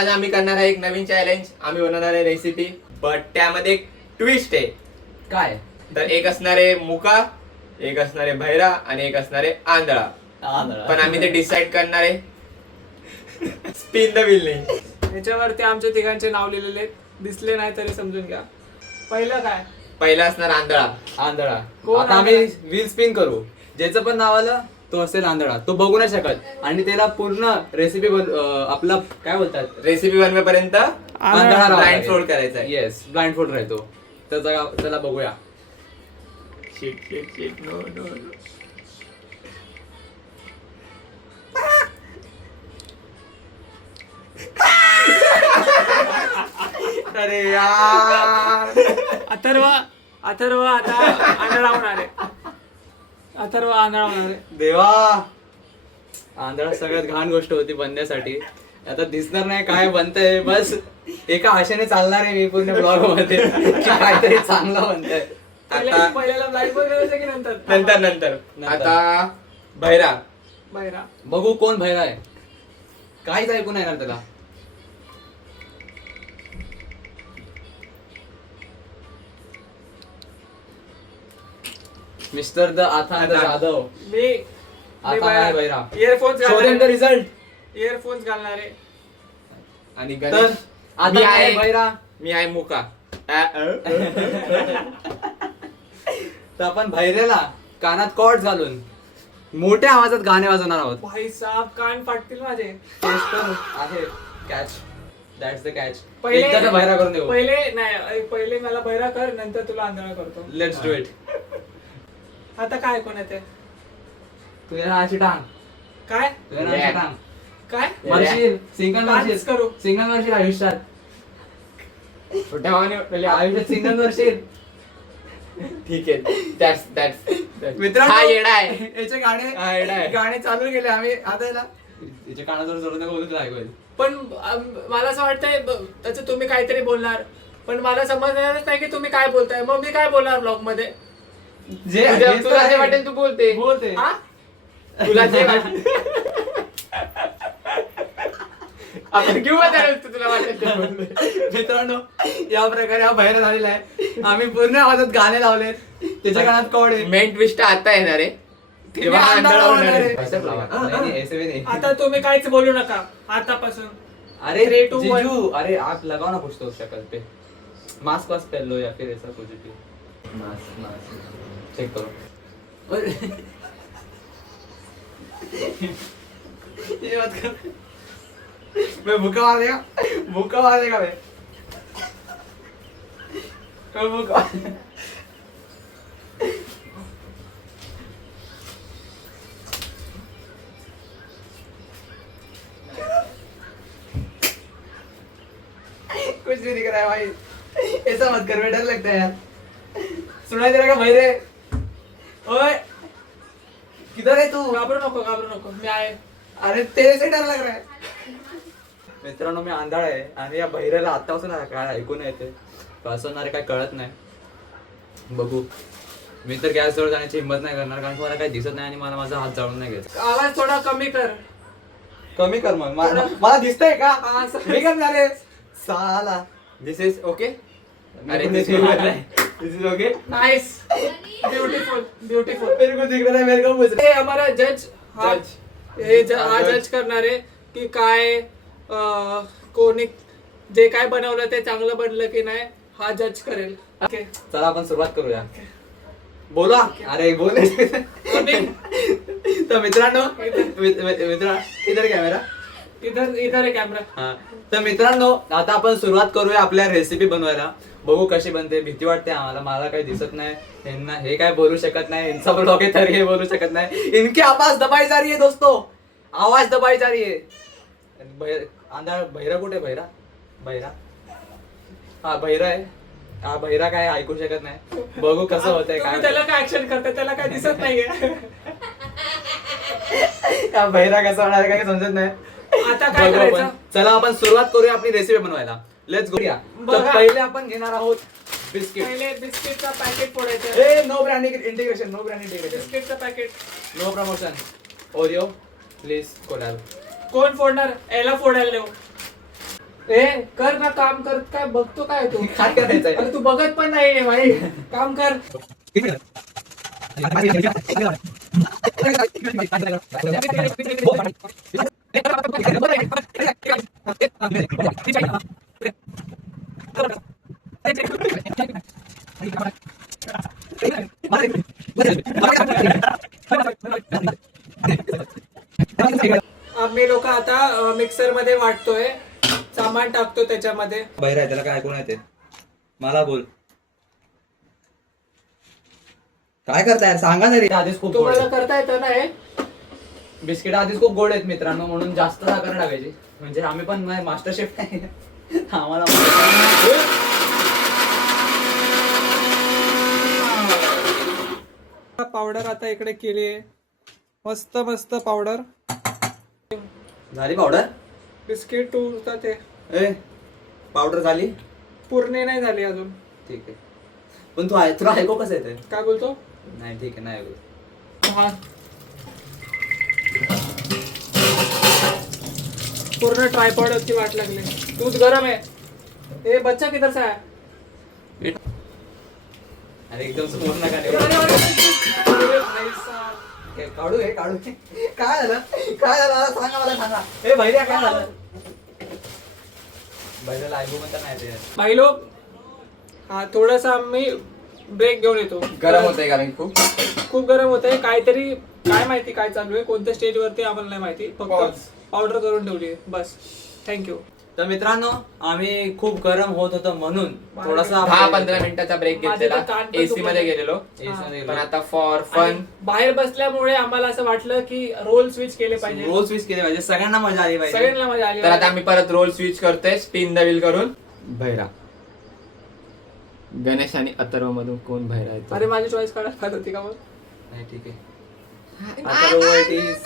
आज आम्ही करणार आहे एक नवीन चॅलेंज. आम्ही बनवणार आहे रेसिपी, बट त्यामध्ये एक ट्विस्ट आहे. काय? तर एक असणार आहे मुका, एक असणार आहे भैरा आणि एक असणार आहे आंधळा. पण आम्ही ते डिसाइड करणार आहे स्पिन द व्हील ने. याच्यावरती आमच्या तिघांचे नाव लिहिलेले दिसले नाही तरी समजून घ्या. पहिलं काय? पहिला असणार आंधळा. आंधळा. कोण आता आम्ही आंधळा? व्हील स्पिन करू. ज्याचं पण नाव आलं तो असेल आंधळा. तो बघू नाही शकत आणि त्याला पूर्ण रेसिपी आपलं काय बोलतात रेसिपी बनवेपर्यंत आंधळा ब्लाइंड फोल्ड करायचा आहे. येस, ब्लाइंड फोल्ड राहतो. तर त्याला बघूया. Shit shit shit, no no no. अरे यार, अथर्व आता आंधळा होणार आहे. अथर्व आंधळा होणार आहे. देवा, आंधळा सगळ्यात घाण गोष्ट होती बनण्यासाठी. आता दिसणार नाही काय बनतंय, बस एका आशेने चालणार आहे मी पूर्ण ब्लॉग मध्ये की काहीतरी चांगलं बनतंय. आता पहिल्याला ब्लाइंड फोल्ड करायचं की नंतर? नंतर नंतर आता भैरा. बहिरा. बघू कोण भैरा आहे. काहीच ऐकून येणार त्याला. मिस्टर द आथा जाधव. मी आता नाही बहिरा. Earphones show them the result. Earphones घालणार आहे. आणि तर गणेश. आता मी आहे आहे बहिरा. मी आहे मुका. तर आपण भैरेला कानात कॉर्ड्स घालून मोठ्या आवाजात गाणे वाजवणार आहोत. भाई साहब कान फाटतील माझे. टेस्ट तर आहे. Catch, that's the catch. पहिले एकदा तर भैरा करून देऊ. पहिले मला बहिरा कर, नंतर तुला आंधळा करतो. Let's do it. आता काय कोण येते? तुझ्या अशी टांग. काय तुझ्या अशी टांग. काय मरशील. Single dance मरशील. करू. सिंगल मरशील आयुष्यात. छोट्या भावाने पहिले आयुष्यात सिंगल मरशील. ठीक आहे. That's मित्रांनो, हा येडा आहे. याचे हा, येडा आहे. गाणे चालू केले आम्ही. आता याला याच्या कानाजवळ जोर नको बोलू, तुला ऐकू येईल. पण मला असं वाटतंय त्याचं तुम्ही काहीतरी बोलणार, पण मला समजणारच नाही की तुम्ही काय बोलताय. मग मी काय बोलणार ब्लॉग मध्ये? तुला जे वाटेल तू बोलते. बोलते. हा? तुला जे वाटेल. आपण घेऊ तुला वाटेल ते बोल. मित्रांनो, या प्रकारे हा बाहेर झालेला आहे. आम्ही पूर्ण आवाजात गाणे लावले. त्याच्या कानात कॉड आहे. मेन ट्विस्ट आता येणार आहे. तेव्हा हा आंधळा होणार आहे. नाही, नाही, ऐसे भी नहीं. आता तुम्ही काहीच बोलू नका आतापासून. अरे 3, 2, 1. जीजू, अरे आप लगाओ ना कुछ तो शक्ल पे. मास्क वास्क पहन लो या फिर ऐसा कुछ भी. मास्क चेक करो. ये मत कर. मैं भूखा मारेगा मैं. मैं भूखा. कुछ नहीं दिख रहा है भाई. ऐसा मत कर, डर लगता है यार. सुनाई दे रहा भाई रे. ओए, किधर है तू? घाबरू नको मी आहे. अरे तेरे से डर लग रहा है. मित्रांनो, मी आंधळा आहे आणि या बहिरेला आतापासून काय ऐकून येते. कसं होणार काय कळत नाही. बघू. मी तर गॅसवर जाण्याची हिंमत नाही करणार, कारण की मला काही दिसत नाही आणि मला माझा हात जाळून नाही घ्यायचा. आवाज थोडा कमी कर. कमी कर मग. मला दिसतंय का? हा, असं- मी करणार आहे. साला. दिस इज ओके. अरे दिस इज ओके. Nice, beautiful. मेरे को दिख रहा है, मेरे को पूछ रहा हे हमारा जज हा जज. जज करणार आहे की काय कोणी जे काय बनवलं ते चांगलं बनलं की नाही, हा जज करेल. ओके. है. चला आपण सुरुवात करूया. बोला. अरे बोल. तर मित्रांनो, मित्र इधर कॅमेरा. इधर आहे कॅमेरा. हा. तर मित्रांनो, आता आपण सुरुवात करूया आपल्या रेसिपी बनवायला. बघू कशी बनते. भीती वाटते आम्हाला. मला काही दिसत नाही. ह्यांना हे काय बोलू शकत नाही. इनचा ब्लॉग आहे तरी हे बोलू शकत नाही. इनकी आवाज दबाई जा रही है दोस्तों. आवाज दबाई जा रही है. आंधळा भैरा कुठे? भैरा हा भैरा आहे. हा भैरा काय ऐकू शकत नाही. बघू कसं होतंय तुम्ही काय. त्याला काय ऍक्शन करताय? त्याला काय दिसत नाहीये. हा भैरा कसा होणार काय समजत नाही. आता काय बघू करायचं? आपण. चला आपण सुरुवात करूया आपली रेसिपी बनवायला. Let's go. तर बघा. पहिले आपण घेणार आहोत बिस्किट. पहिले बिस्किटचा पॅकेट फोडायचं. A no branding integration. बिस्किटचं packet no promotion. Oreo please collab. कोण फोडणार? याला फोडायला देऊ. ए कर ना काम कर, काय बघतो काय तू? काय करायचंय? अरे तू बघत पण नाही भाई, काम कर. आम्ही लोक आता मिक्सर मध्ये वाटतोय, सामान टाकतो त्याच्यामध्ये. बहिरा आहे, त्याला काय ऐकून येते? मला बोल, काय करताय सांगा तरी. आधीच खूप गोड तुम्हाला आहेत. करता येतं ना हे? बिस्किट आधीच खूप गोड आहेत मित्रांनो, म्हणून जास्त साखर टाकायची. म्हणजे आम्ही पण मास्टर शेफ नाही आम्हाला. पावडर आता इकडे केली आहे, मस्त मस्त पावडर. झाली पावडर? बिस्किट टूरता ते ए पावडर झाली? पूर्ण नाही झाली अजून. ठीक आहे, पण तुला ऐकू कसं येते? काय बोलतो? नाही ठीक आहे, नाही ऐकू. हा पूर्ण ट्रायपॉडची वाट लागली. दूध गरम आहे. ए बच्चा किधर से है? अरे एकदम समोर नका अरे, ठेवू. अरे, अरे, भाई साहब. काढू हे काढू हे. काय झालं? काय झालं आता सांगा, मला सांगा. ए भैया काय झालं? भैयाला ऐकू म्हणता नाही ते. भाई लोग, हा थोडासा आम्ही ब्रेक घेऊन येतो. गरम होतंय कारण खूप. खूप गरम होत आहे. काहीतरी काय माहिती काय चालू आहे, कोणत्या स्टेज वरती आम्हाला नाही माहिती. Pause. फक्त पावडर करून ठेवली आहे बस. थँक्यू. तर मित्रांनो, आम्ही खूप गरम होत होतं म्हणून थोडासा 10-15 मिनिटाचा ब्रेक माझे घेतलेला. तर कान पण एसी मध्ये दुखले. गेलेलो, AC पण आता फॉर फन आणि बाहेर बसल्यामुळे आम्हाला असं वाटलं की रोल स्विच केले पाहिजे. रोज स्विच केले पाहिजे, सगळ्यांना मजा आली पाहिजे. सगळ्यांना मजा आली तर आता पाहिजे. आम्ही परत रोल स्विच करतोय, स्पिन द व्हील करून. भैरा, गणेश आणि अथर्व मधून कोण भैरा येतो? अरे माझी चॉईस काढायला पाहिजे होती का मग? नाही ठीक आहे. Atharva it is.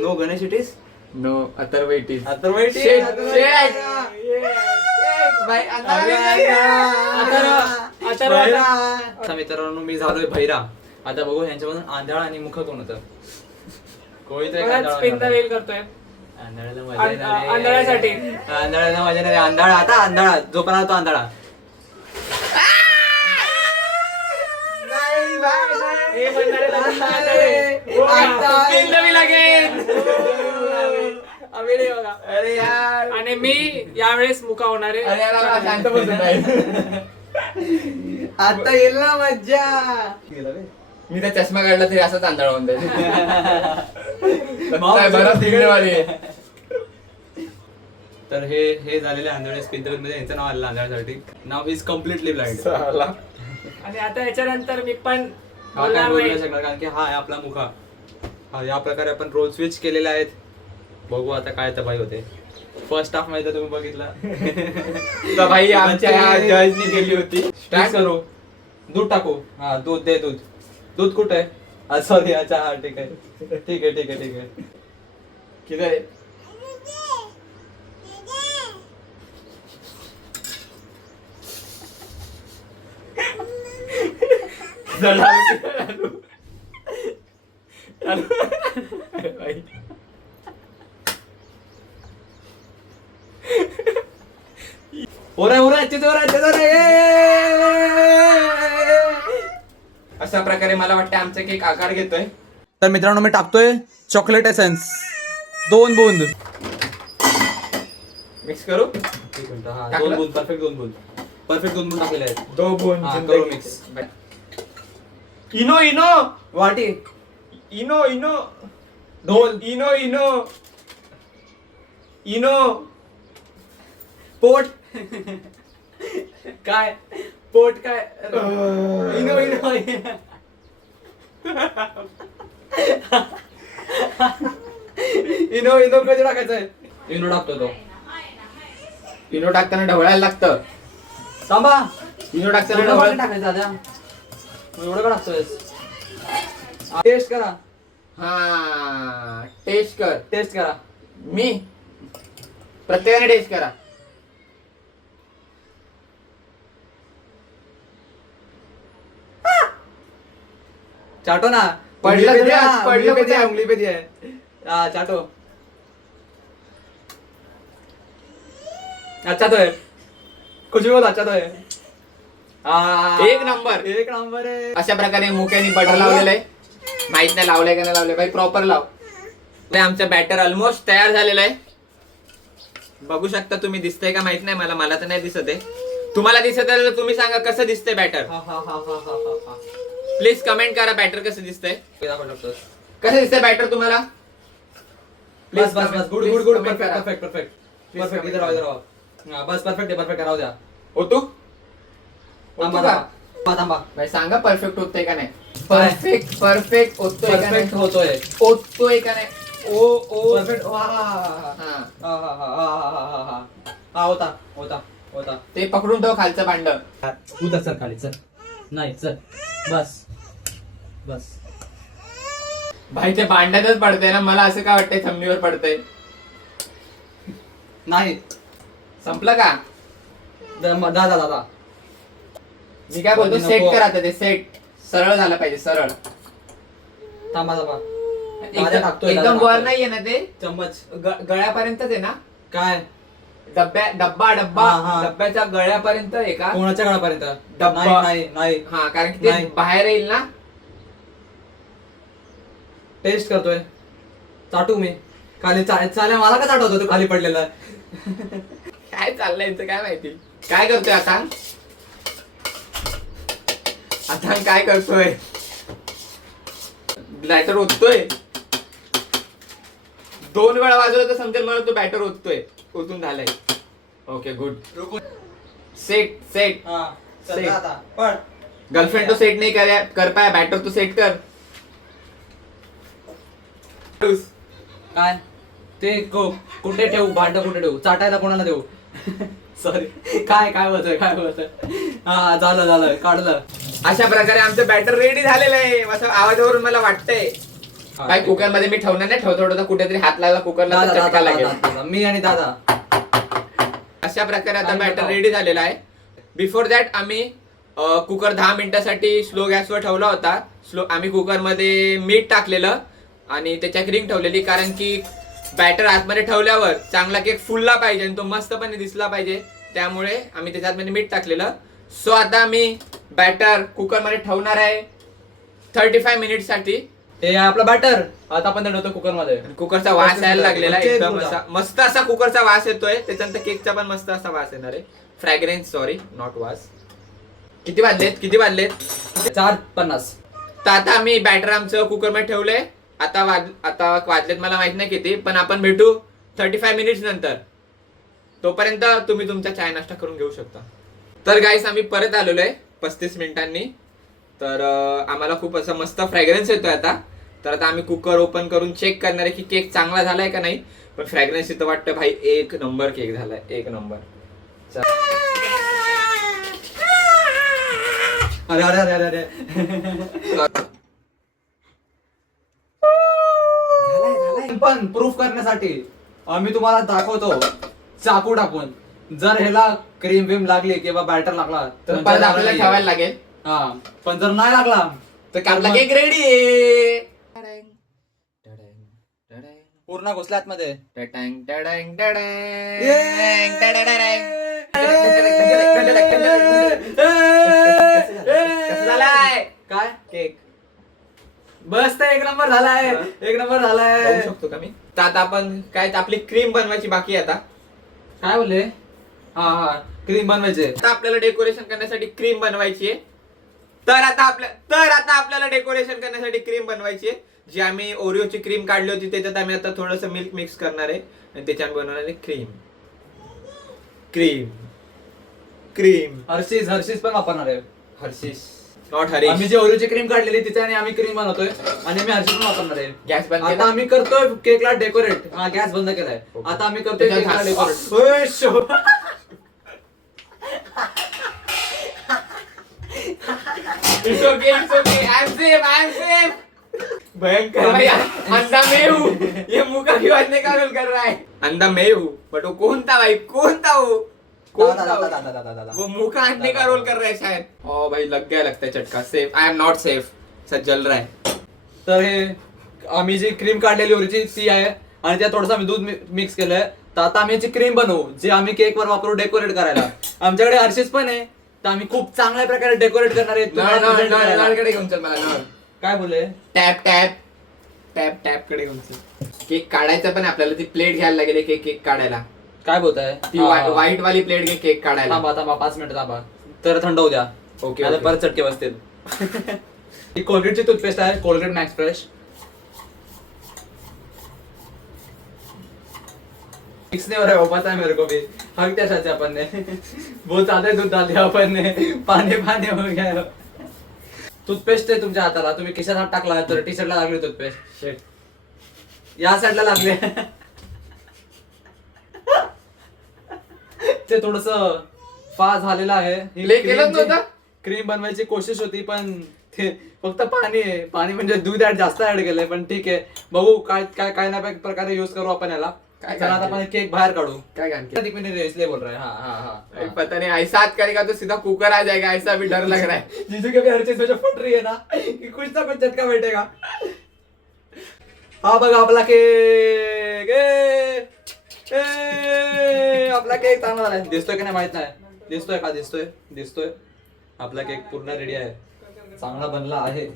No Ganesh it is. No, Atharva it is. Atharva it is. Shit, Atharva shit. it is. आता मित्रांनो मी झालोय भैरा. आता बघू यांच्यामधून आंधळा आणि मुख कोण होतं. कोणी तरी स्पिन द व्हील करतोय आंधळ्याला मजा येणार रे. आंधळ्यासाठी. आंधळ्याला मजा येणार रे. आंधळा आता आंधळा जो पण तो आंधळा. हे म्हणणारे लग्न आंधळे. हो ना. Spin the wheel again. आम्ही नाही बघा. अरे यार, आणि मी यावेळेस मुका होणार आहे. अरे यार, मला शांत बसून नाही. आता येईल ना मज्जा. मी तर चष्मा काढला तरी असं तांदळ होऊन जाईल. मावशी. बरं दिगणेवाली. तर हे झालेले आंधळे स्पिन मध्ये यांचं नाव आलेलं आंधळ्यासाठी. नाव इज कम्प्लिटली ब्लाइंड. साला. आणि आता याच्यानंतर मी पण हा काय बोलणार बोलू नाही. नाही शकणार कारण की हा आहे आपला मुखा. हा या प्रकारे आपण रोल स्विच केलेले आहेत. बघू आता काय तबाही होते. फर्स्ट हाफ मध्ये तर तुम्ही बघितला. तर भाई आमच्या ह्या जजनी केली होती. स्टार्ट करू. दूध टाकू. हा दूध दे. दूध कुठे आहे? सॉरी, अच्छा हा ठीक आहे. ठीक आहे. किधर आहे? भाई. अशा प्रकारे मला वाटतं आमचा केक आकार घेतोय. तर मित्रांनो मी टाकतोय चॉकलेट एसेन्स 2 बूंद. मिक्स करू. हा 2 बूंद. परफेक्ट 2 बूंद टाकलेले आहेत. 2 बूंद हा, जिंदगी करू mix. इनो वाटी ढोल. इनो पोट काय पोट काय इनो कधी टाकायचंय? इनो टाकतो तो. इनो टाकताना ढवळायला लागतं. थांबा. इनो टाकताना एवढं ढवळ. टाकायचं दादा. एवढं का टाकतोय? टेस्ट करा. हा, टेस्ट करा. मी प्रत्येकाने टेस्ट करा. चाटो ना. पडलं उंगली पे कधी दिया, आज? पडलं उंगली पे कधी दिया, आज? उंगली पे दिया. हा चाटो. अच्छा तो है कुछ भी बोल अच्छा तो है एक नंबर. एक नंबर आहे. अशा प्रकारे मुक्यानी बटर लावलेलं आहे. माहित नाही लावलंय का नाही लावलंय भाई, प्रॉपर लाव. ते आमचं बॅटर ऑलमोस्ट तयार झालेलं आहे. बघू शकता तुम्ही, दिसतंय का माहित नाही मला, मला तर नाही दिसत आहे. तुम्हाला दिसत आहे तर तुम्ही सांगा कसं दिसतंय बॅटर. प्लीज कमेंट करा बॅटर कसं दिसतंय. कसं दिसतंय बॅटर तुम्हाला. बस बस बस good good good perfect perfect perfect perfect. इधर आओ इधर आओ. हां बस परफेक्ट आहे परफेक्ट. राहू द्या. होतो थांबा थांबा थांबा. भाई सांगा परफेक्ट होतोय का नाही. परफेक्ट परफेक्ट होतोय का नाही. परफेक्ट होतोय. होतोय का नाही. ओ ओ परफेक्ट. हा हा होता होता होता. ते पकडून ठेव खालचं भांड. उतर सर खाली सर. नाही सर बस बस. भाई ते भांड्यातच पडतंय ना. मला असं काय वाटतंय थंबनीवर पडतंय. नाही संपलं का. दादा दादा मी काय बोलतो, नको. सेट करा आता. ते सेट सरळ झालं पाहिजे. सरळ थांबा थांबा. दादा टाकतोय, एकदम दादा वर टाकतोय. नाहीये ना ते. चम्मच गळ्यापर्यंतच आहे ना. काय डब्बा डब्बा हा, हा. डब्याच्या गळ्यापर्यंत आहे का. कोणाच्या गळापर्यंत. डब्बा. नाही नाही नाही. हा कारण की ते नाही. बाहेर येईल ना. टेस्ट करतोय. चाटू मी खाली चालेल. मला का चाटवतो तू खाली पडलेला. काय चाललंय इथं काय माहिती. काय करतोय आता. आता काय करतोय. बॅटर ओततोय. 2 वेळा वाजवलं तर समजेल मला तो बॅटर ओततोय. ओतून झालाय. Okay good. Set set. हा चल सेट. जा आता पड. गर्लफ्रेंड तो सेट नहीं कर पाया. बैटर तो सेट कर. काय ते कुठे ठेवू भांड. कुठे ठेवू. चाटायला कोणाला देऊ. सॉरी काय काय होतंय काय होतंय. हा झालं झालं काढलं. अशा प्रकारे आमचं बॅटर रेडी झालेलं आहे. असं आवाजावरून मला वाटतंय. काय कुकर मध्ये मी ठेवणार नाही. थोडं कुठेतरी हात लागला कुकरला तर चटका लागेल. मी आणि दादा. अशा प्रकारे आता बॅटर रेडी झालेला आहे. बिफोर दॅट आम्ही कुकर 10 मिनिटासाठी स्लो गॅसवर ठेवला होता. आम्ही कुकर मध्ये मीठ टाकलेलं आणि त्याच्यात रिंग ठेवलेली, कारण की बॅटर आतमध्ये ठेवल्यावर चांगला केक फुलला पाहिजे आणि तो मस्तपणे दिसला पाहिजे. त्यामुळे आम्ही त्याच्यात मीठ टाकलेलं. सो आता आम्ही बॅटर कुकर मध्ये ठेवणार आहे 35 मिनिट साठी. हे आपलं बॅटर आता आपण ठेवतो कुकर मध्ये. कुकरचा वास यायला लागलेला आहे. एकदम असा मस्त असा कुकरचा वास येतोय. त्याच्यानंतर केकचा पण मस्त असा वास येणार आहे. फ्रॅग्रेन्स, सॉरी नॉट वास. किती वाजलेत 4:50. तर आता आम्ही बॅटर आमचं कुकर मध्ये ठेवलंय. आता वाजलेत मला माहित नाही किती, पण आपण भेटू 35 मिनिट्स नंतर. तोपर्यंत तुम्ही तुमचा चाय नाश्ता करून घेऊ शकता. तर गाईस आम्ही परत आलेलो आहे 35 मिनिटांनी. तर आम्हाला खूप असं मस्त फ्रॅग्रन्स येतोय आता. तर आता आम्ही कुकर ओपन करून चेक करणार आहे की केक चांगला झालाय का नाही. पण फ्रॅग्रन्स इथं वाटतं भाई 1 नंबर केक झालाय. 1 नंबर. अरे अरे अरे अरे पण प्रूफ करण्यासाठी आम्ही तुम्हाला दाखवतो चाकू टाकून. जर ह्याला क्रीम विम लागली किंवा बॅटर लागला तर परत आपल्याला ठेवायला लागेल. हा पण जर नाही लागला तर आपला केक रेडी आहे. पूर्ण घुसल्यात मध्ये. झालाय काय केक. बस तर 1 नंबर झालाय. 1 नंबर झालाय. बघू शकतो का मी. तर आता आपण काय आपली क्रीम बनवायची बाकी आहे आता. काय बोलले. हा हा क्रीम बनवायचे. आता आपल्याला डेकोरेशन करण्यासाठी क्रीम बनवायची आहे. तर आता आपल्याला डेकोरेशन करण्यासाठी क्रीम बनवायची आहे. जी आम्ही ओरिओची क्रीम काढली होती त्याच्यात आम्ही आता थोडंसं मिल्क मिक्स करणार आहे आणि त्याच्यात बनवणार आहे क्रीम. क्रीम क्रीम हर्षीज पण वापरणार आहे. Hershey's not Harish. आम्ही जे ओरिओची क्रीम काढलेली तिच्याने आम्ही क्रीम बनवतोय आणि मी हर्षीज पण वापरणार आहे. गॅस बंद आता केला. आम्ही करतोय केकला डेकोरेट. हा गॅस बंद केलाय. Okay. आता आम्ही करतोय त्याच्यात केकला हात- decorate. It's okay. I'm safe. भयंकर भाई. अंधा मैं हूँ. ये मुंह का क्यों हंसने का रोल कर रहा है. अंधा मैं हूँ बट वो कौन था भाई. वो मुंह का हंसने का रोल कर रहा है शायद. ओ भाई लग गया लगता है चटका. Safe. I am not safe. सब जल रहा है. तर हे आम्ही जी क्रीम काढलेली ओरिओची ती आहे आणि त्यात थोडंसं आम्ही दूध मिक्स केलंय तर आता आम्ही याची क्रीम बनवू जे आम्ही केक वर वापरू डेकोरेट करायला. आमच्याकडे हर्षीज पण आहे तर आम्ही खूप चांगल्या प्रकारे डेकोरेट करणार आहे तुम्हाला present करायला. नळकडे घेऊन चल मला नळ. काय बोलले टॅप टॅप टॅप टॅप कडे घेऊन चल. केक काढायचा पण आपल्याला ती प्लेट घ्यायला लागेल केक केक काढायला. काय बोलताय ती व्हाईट वाली प्लेट घे केक काढायला. थांबा 5 मिनिटं थांबा तर थंड होऊ द्या. ओके, आता ओके. परत चटके बसतील. ही कोलगेटची टूथपेस्ट आहे कोलगेट मॅक्स फ्रेश. मिक्स नहीं हो रहा है वो पता है मेरे को भी. हम क्या चाहते अपन ने बहुत ज्यादा दूध डाल दिया अपन ने पानी पानी हो गया. टूथपेस्ट आहे तुमच्या हाताला तुम्ही खिशात हात टाकला तर टी शर्टला लागली टूथपेस्ट. या साईडला लागले. ते थोडस फा झालेलं आहे. Play केलंच नव्हतं? क्रीम बनवायची कोशिश होती पण ते फक्त पाणी आहे. पाणी म्हणजे दूध जास्त ऍड केलंय पण ठीक आहे बघू काय काय काय ना प्रकारे युज करू आपण याला. काय चला आता आपण केक बाहेर काढू. काय गाणं इसलिए बोल रहा है. हाँ. पता नहीं ऐसा हाथ करेगा तो सीधा कुकर आ जाएगा ऐसा भी डर लग रहा है. जीजू के भी हर चीज मुझे फट रही है ना कि कुछ ना कुछ झटका बैठेगा. हा बघा आपला केक. आपला केक चांगला झालाय. दिसतोय की नाही माहित नाही. दिसतोय का दिसतोय आपला केक पूर्ण रेडी आहे. चांगला बनला आहे.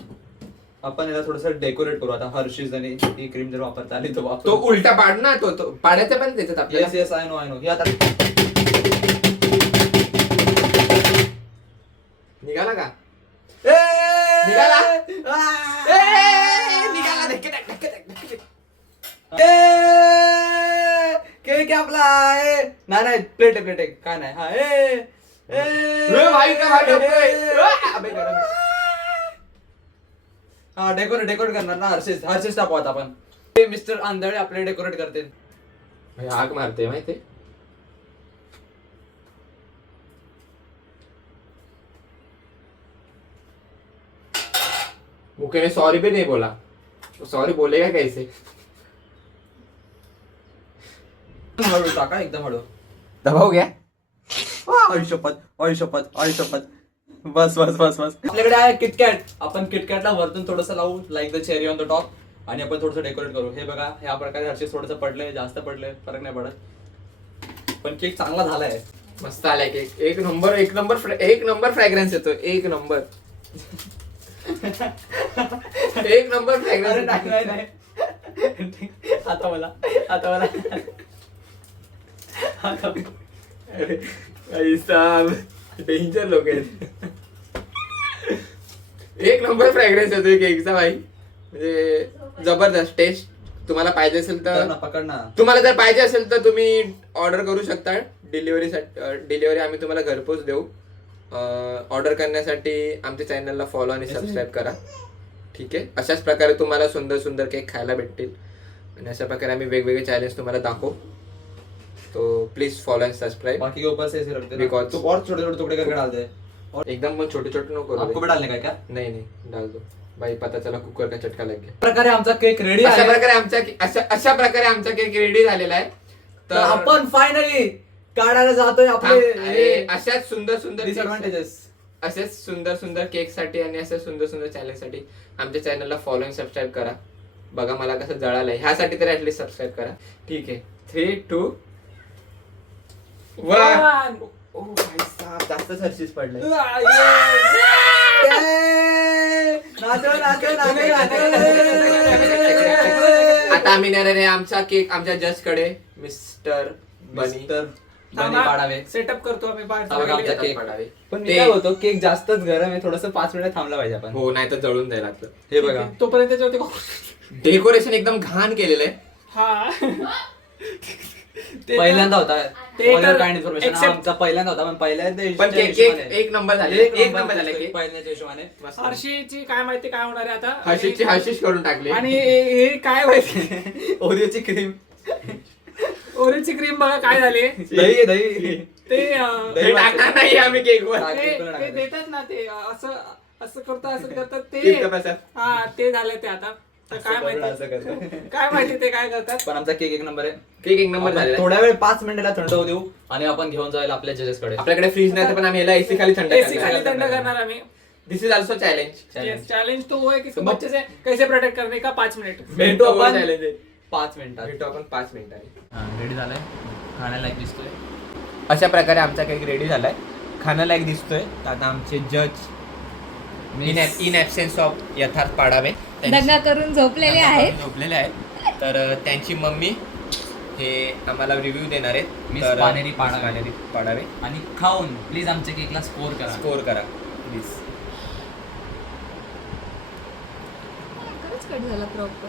आपण याला थोडस डेकोरेट करू आता. हर्षीज आणि ही क्रीम जर वापरता आली तो तो उलटा पाड ना तो पाडायचा पण त्याच्यात आपल्याला. येस आय नो ही आता निघाला का? निघाला निघाला धक्के. केक आपला आहे. नाही प्लेट आहे काय नाही. हा भाई का भाई अबे गरम आहे. हा डेकोरेट करणार ना हर्षीज टाकू आता आपण. मिस्टर आंधळे आपले डेकोरेट करतील. भाई आग मारते माहिती. मुके ने सॉरी भी नहीं बोला. सॉरी बोलेगा कैसे? हळू टाका एकदम हळू. दबाव घ्या. शपथ बस आपल्याकडे आहे किटकॅट. आपण किटकॅटला वरतून थोडस लावू like the cherry on the top आणि आपण थोडस डेकोरेट करू. हे बघा ह्या प्रकारे हर्षीज थोडस पडलंय जास्त पडलंय फरक नाही पडत पण केक चांगला झालाय. मस्त आलाय केक. एक नंबर फ्रॅग्रन्स येतो. एक नंबर फ्रॅग्रन्स. नाही आता मला डेंजर लोक आहेत. एक नंबर फ्रॅग्रन्स येतोय केकचा भाई. म्हणजे जबरदस्त टेस्ट. तुम्हाला पाहिजे असेल तर पकड ना. तुम्हाला जर पाहिजे असेल तर तुम्ही ऑर्डर करू शकता. डिलिव्हरी आम्ही तुम्हाला घरपोच देऊ. ऑर्डर करण्यासाठी आमच्या चॅनलला फॉलो आणि सबस्क्राईब करा. ठीक आहे. अशाच प्रकारे तुम्हाला सुंदर केक खायला भेटतील आणि अशा प्रकारे आम्ही वेगवेगळे चॅलेंज तुम्हाला दाखवू. तो प्लीज फॉलो एंड सब्सक्राइब. बाकी के ऊपर से ऐसे रख देना Because- तो और छोटे टुकड़े करके डाल दे. और एकदम पण छोटे नको आपको भी डालने का है क्या? नहीं डाल दो भाई. पता चला कुकर का चटका लग गया. प्रकारे आमचा केक रेडी अशा आहे. प्रकारे आमचा केक रेडी झालेला आहे. तर आपण फायनली काढायला जातोय आपले अशाच सुंदर डिसएडव्हान्टेजेस. असेच सुंदर केक साठी आणि असे सुंदर चॅलेंज साठी आमच्या चॅनलला फॉलो आणि सबस्क्राईब करा. बघा मला कसं जळालंय. ह्यासाठी तरी ऍटलीस्ट सबस्क्राईब करा. ठीक आहे. 3, 2, 1. ओ भाई साहब जास्तच हर्षीज पडलंय. आता आम्ही नेणार आहे आमचा केक आमच्या जज कडे. मिस्टर बनी पाडावे. सेटअप करतो आम्ही बघा बाहेर. आमचा केक. पाडावे. पण मी काय होतो केक जास्तच गरम आहे थोडस 5 मिनिट थांबला पाहिजे आपण. हो नाही तर जळून जाईल आपलं. हे बघा तोपर्यंत त्याच्यावरती डेकोरेशन एकदम घाण केलेलं आहे. हा ते पहिल्यांदा होता ते तर काय इन्फॉर्मेशन accept- आमचा पहिल्यांदा होता पण पहिल्यांदा पण केक एक नंबर झाले. एक नंबर झाले केक. पहिल्याच्या हिशोबाने. मस्त. हर्षीची काय माहिती काय होणार आहे आता. हर्षीची हर्षीच करून टाकली. आणि हे काय माहिती ओरिओची क्रीम ओरिओची क्रीम बघा काय झाली. दही ते हे टाकणार नाही आम्ही केक वर. ते देतात ना ते असं करतात ते. केक तपासा. हा ते झालं ते आता. तर काय माहिती ते काय करतात. पण आमचा केक एक नंबर आहे. केक एक नंबर आपण झालेला आहे. थोड्या वेळ 5 मिनिटाला थंड होऊ देऊ आणि आपण घेऊन जायला आपल्या जजेस कडे. आपल्याकडे फ्रीज नाही तर पण आम्ही याला एसी खाली थंड एसी खाली थंड करणार आम्ही. दिस इज ऑल्सो चॅलेंज. चॅलेंज तो है कि बच्चे से कैसे प्रोटेक्ट करने का 5 मिनट. भेटू आपण चॅलेंज आहे. 5 मिनिटात. भेटू आपण 5 मिनिटांनी. रेडी झालाय, खाण्याला एक दिसतोय. अशा प्रकारे आमचा केक रेडी झालाय, खाण्याला एक दिसतोय. आता आमचे जज इन ॲब्सेन्स ऑफ यथार्थ पाडावे दंगा करून झोपलेले आहेत. झोपलेले आहेत. तर त्यांची मम्मी हे आम्हाला रिव्ह्यू देणार आहेत. मिस तर पानेरी पाडावे आणि खाऊन प्लीज आमच्या केकला स्कोर करा प्लीज. खरंच कट झाला प्रॉपर.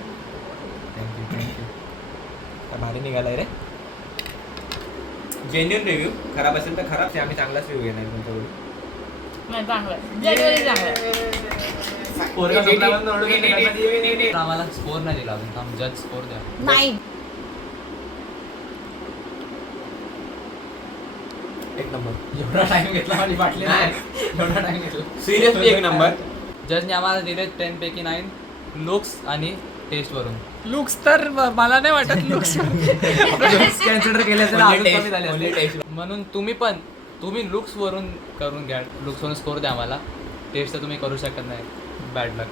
थँक्यू. भारी निघालाय रे. Genuine review. खराब असेल तर खराबच आहे, आम्ही चांगलाच रिव्ह्यू घेणार तुमच्याकडून. नाही चांगलं जेन्युइनली चांगलं. आम्हाला स्कोर नाही दिला अजून. जज स्कोर द्या. नाही एक नंबर. एवढा टाइम घेतला आणि वाटले नाही. एवढा टाइम घेतला. सिरियसली एक नंबर. जजने आम्हाला दिले 10 पैकी 9 लुक्स आणि टेस्ट वरून. लुक्स तर मला नाही वाटत लुक्स कन्सिडर केले तर Only अजून taste, कमी झाले only असते. taste. म्हणून तुम्ही लुक्स वरून करून घ्या. लुक्स वरून स्कोर द्या आम्हाला. टेस्ट तर तुम्ही करू शकत नाही. बॅड लक.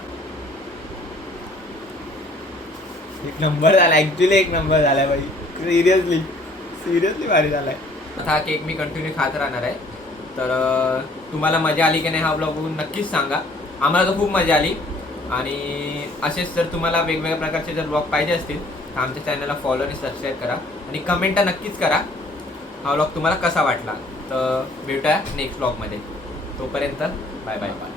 एक नंबर झाला, ऍक्च्युली एक नंबर झालाय भाई. सिरियसली भारी झालाय. आता हा केक मी कंटिन्यू खात राहणार आहे. तर तुम्हाला मजा आली की नाही हा ब्लॉग बघून नक्कीच सांगा. आम्हाला तर खूप मजा आली. आणि असेच जर तुम्हाला वेगवेगळ्या प्रकारचे जर ब्लॉग पाहिजे असतील तर आमच्या चॅनलला फॉलो आणि सबस्क्राईब करा आणि कमेंट नक्कीच करा हा ब्लॉग तुम्हाला कसा वाटला. तर भेटूया नेक्स्ट ब्लॉगमध्ये. तोपर्यंत बाय बाय बाय.